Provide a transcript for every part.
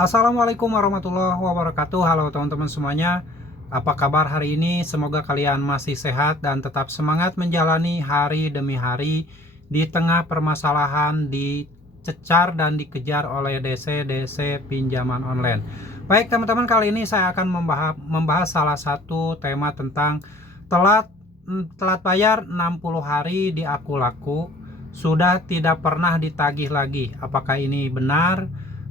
Assalamualaikum warahmatullahi wabarakatuh. Halo teman-teman semuanya. Apa kabar hari ini? Semoga kalian masih sehat dan tetap semangat menjalani hari demi hari di tengah permasalahan dicecar dan dikejar oleh DC-DC pinjaman online. Baik teman-teman, kali ini saya akan membahas salah satu tema tentang telat telat bayar 60 hari di Aku Laku sudah tidak pernah ditagih lagi. Apakah ini benar?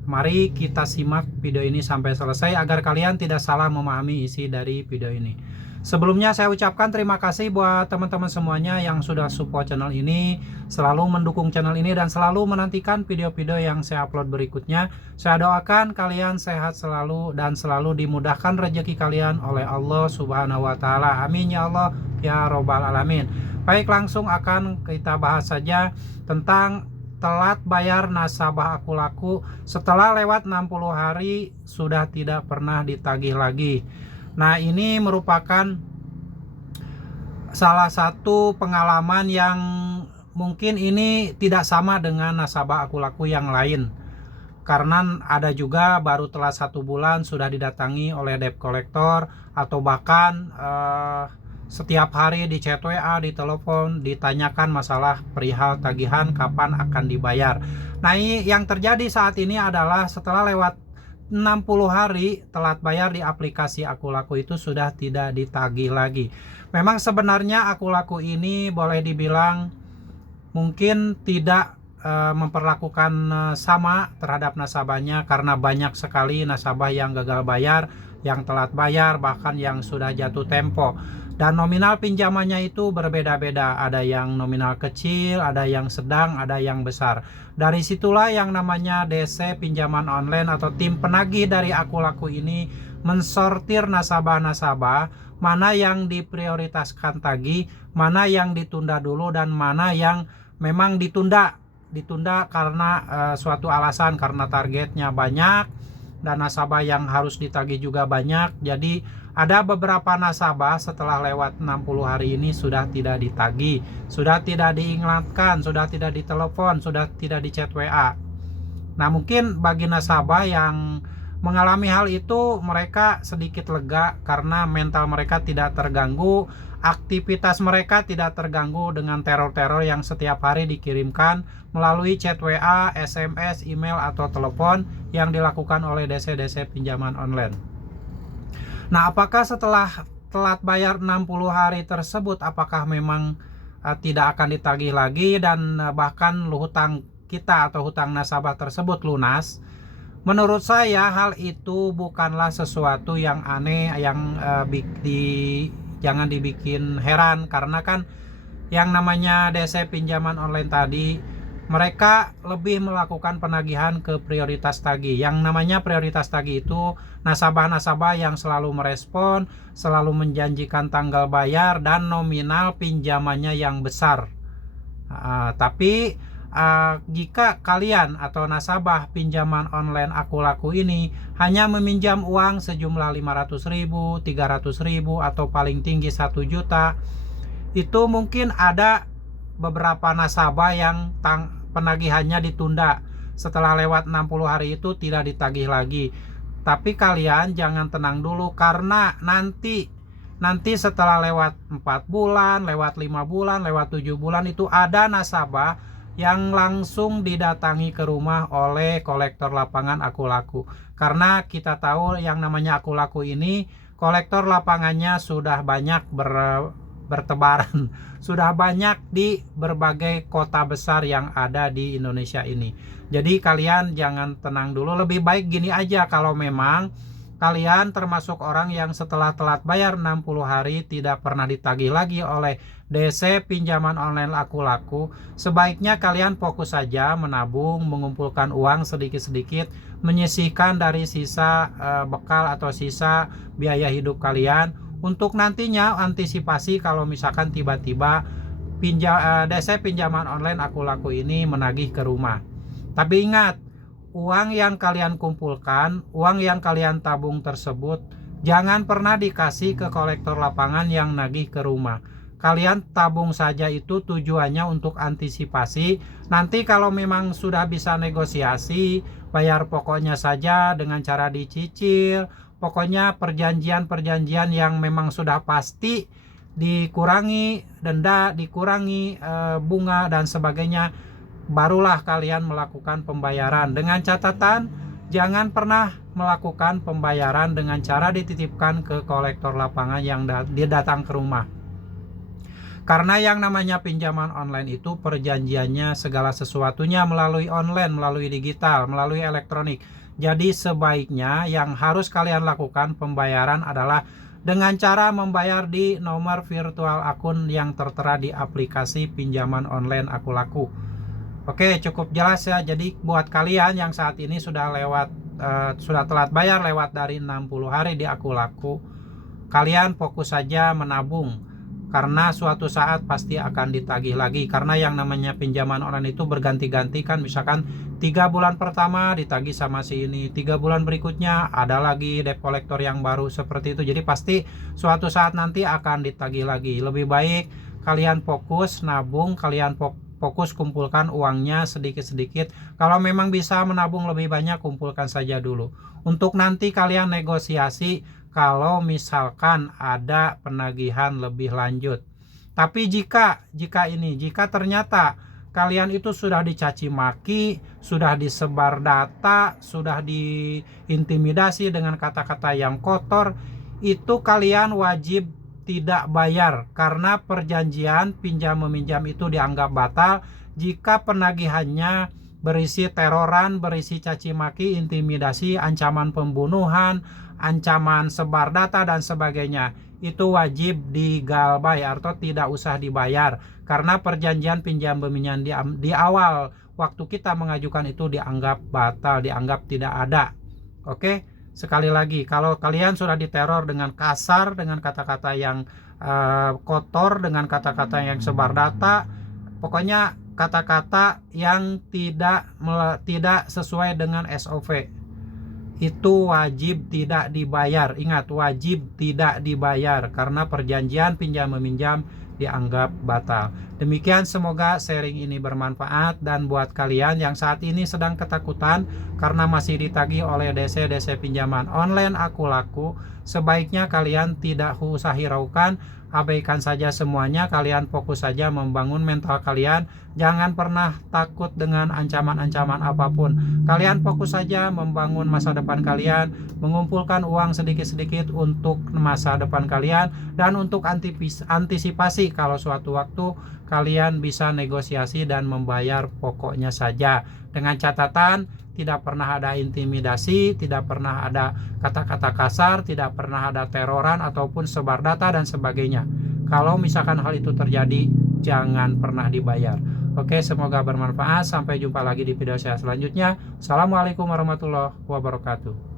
Mari kita simak video ini sampai selesai agar kalian tidak salah memahami isi dari video ini. Sebelumnya saya ucapkan terima kasih buat teman-teman semuanya yang sudah support channel ini, selalu mendukung channel ini dan selalu menantikan video-video yang saya upload berikutnya. Saya doakan kalian sehat selalu dan selalu dimudahkan rezeki kalian oleh Allah Subhanahu wa taala. Amin ya Allah ya robbal alamin. Baik, langsung akan kita bahas saja tentang telat bayar nasabah Aku Laku setelah lewat 60 hari sudah tidak pernah ditagih lagi. Nah, ini merupakan salah satu pengalaman yang mungkin ini tidak sama dengan nasabah Aku Laku yang lain. Karena ada juga baru telat 1 bulan sudah didatangi oleh debt collector atau bahkan setiap hari di chat WA, di telepon, ditanyakan masalah perihal tagihan kapan akan dibayar. Nah, yang terjadi saat ini adalah setelah lewat 60 hari telat bayar di aplikasi Aku Laku itu sudah tidak ditagih lagi. Memang sebenarnya Aku Laku ini boleh dibilang mungkin tidak memperlakukan sama terhadap nasabahnya, karena banyak sekali nasabah yang gagal bayar, yang telat bayar, bahkan yang sudah jatuh tempo. Dan nominal pinjamannya itu berbeda-beda, ada yang nominal kecil, ada yang sedang, ada yang besar. Dari situlah yang namanya DC pinjaman online atau tim penagih dari Aku Laku ini mensortir nasabah-nasabah, mana yang diprioritaskan tagih, mana yang ditunda dulu, dan mana yang memang ditunda karena suatu alasan, karena targetnya banyak dan nasabah yang harus ditagih juga banyak. Jadi ada beberapa nasabah setelah lewat 60 hari ini sudah tidak ditagih, sudah tidak diingatkan, sudah tidak ditelepon, sudah tidak di chat WA. Nah, mungkin bagi nasabah yang mengalami hal itu, mereka sedikit lega karena mental mereka tidak terganggu, aktivitas mereka tidak terganggu dengan teror-teror yang setiap hari dikirimkan melalui chat WA, SMS, email, atau telepon yang dilakukan oleh DC-DC pinjaman online. Nah, apakah setelah telat bayar 60 hari tersebut, apakah memang tidak akan ditagih lagi dan bahkan hutang kita atau hutang nasabah tersebut lunas? Menurut saya hal itu bukanlah sesuatu yang aneh, yang jangan dibikin heran, karena kan yang namanya DC pinjaman online tadi, mereka lebih melakukan penagihan ke prioritas tagih. Yang namanya prioritas tagih itu nasabah-nasabah yang selalu merespon, selalu menjanjikan tanggal bayar dan nominal pinjamannya yang besar. Tapi jika kalian atau nasabah pinjaman online Aku Laku ini hanya meminjam uang sejumlah 500.000, 300.000, atau paling tinggi 1 juta, itu mungkin ada beberapa nasabah yang penagihannya ditunda. Setelah lewat 60 hari itu tidak ditagih lagi. Tapi kalian jangan tenang dulu, karena nanti setelah lewat 4 bulan, lewat 5 bulan, lewat 7 bulan itu ada nasabah yang langsung didatangi ke rumah oleh kolektor lapangan Aku Laku. Karena kita tahu yang namanya Aku Laku ini kolektor lapangannya sudah banyak bertebaran, sudah banyak di berbagai kota besar yang ada di Indonesia ini. Jadi kalian jangan tenang dulu, lebih baik gini aja, kalau memang kalian termasuk orang yang setelah telat bayar 60 hari tidak pernah ditagih lagi oleh DC pinjaman online Aku Laku, sebaiknya kalian fokus saja menabung, mengumpulkan uang sedikit-sedikit, menyisihkan dari sisa bekal atau sisa biaya hidup kalian untuk nantinya antisipasi kalau misalkan tiba-tiba DC pinjaman online Aku Laku ini menagih ke rumah. Tapi ingat, uang yang kalian kumpulkan, uang yang kalian tabung tersebut jangan pernah dikasih ke kolektor lapangan yang nagih ke rumah. Kalian tabung saja, itu tujuannya untuk antisipasi. Nanti kalau memang sudah bisa negosiasi, bayar pokoknya saja dengan cara dicicil. Pokoknya perjanjian-perjanjian yang memang sudah pasti, dikurangi denda, dikurangi bunga dan sebagainya, barulah kalian melakukan pembayaran. Dengan catatan, jangan pernah melakukan pembayaran dengan cara dititipkan ke kolektor lapangan yang dia datang ke rumah. Karena yang namanya pinjaman online itu perjanjiannya segala sesuatunya melalui online, melalui digital, melalui elektronik. Jadi sebaiknya yang harus kalian lakukan pembayaran adalah dengan cara membayar di nomor virtual akun yang tertera di aplikasi pinjaman online Aku Laku. Oke, cukup jelas ya. Jadi buat kalian yang saat ini sudah sudah telat bayar lewat dari 60 hari di Aku Laku, kalian fokus saja menabung. Karena suatu saat pasti akan ditagih lagi. Karena yang namanya pinjaman online itu berganti-ganti kan. Misalkan 3 bulan pertama ditagih sama si ini, 3 bulan berikutnya ada lagi debt collector yang baru seperti itu. Jadi pasti suatu saat nanti akan ditagih lagi. Lebih baik kalian fokus nabung, kalian fokus kumpulkan uangnya sedikit-sedikit. Kalau memang bisa menabung lebih banyak, kumpulkan saja dulu. Untuk nanti kalian negosiasi kalau misalkan ada penagihan lebih lanjut. Tapi jika ternyata kalian itu sudah dicaci maki, sudah disebar data, sudah diintimidasi dengan kata-kata yang kotor, itu kalian wajib tidak bayar, karena perjanjian pinjam meminjam itu dianggap batal jika penagihannya berisi teroran, berisi caci maki, intimidasi, ancaman pembunuhan, ancaman sebar data dan sebagainya. Itu wajib digalbay atau tidak usah dibayar, karena perjanjian pinjam meminjam di awal waktu kita mengajukan itu dianggap batal, dianggap tidak ada. Oke, sekali lagi, kalau kalian sudah diteror dengan kasar, dengan kata-kata yang kotor, dengan kata-kata yang sebar data, pokoknya kata-kata yang tidak sesuai dengan SOP, itu wajib tidak dibayar. Ingat, wajib tidak dibayar karena perjanjian pinjam meminjam dianggap batal. Demikian, semoga sharing ini bermanfaat. Dan buat kalian yang saat ini sedang ketakutan karena masih ditagih oleh DC pinjaman online Aku Laku, sebaiknya kalian tidak usah hiraukan, abaikan saja semuanya. Kalian fokus saja membangun mental kalian. Jangan pernah takut dengan ancaman-ancaman apapun. Kalian fokus saja membangun masa depan kalian, mengumpulkan uang sedikit-sedikit untuk masa depan kalian, dan untuk antisipasi kalau suatu waktu kalian bisa negosiasi dan membayar pokoknya saja. Dengan catatan, tidak pernah ada intimidasi, tidak pernah ada kata-kata kasar, tidak pernah ada teroran ataupun sebar data dan sebagainya. Kalau misalkan hal itu terjadi, jangan pernah dibayar. Oke, semoga bermanfaat. Sampai jumpa lagi di video saya selanjutnya. Assalamualaikum warahmatullahi wabarakatuh.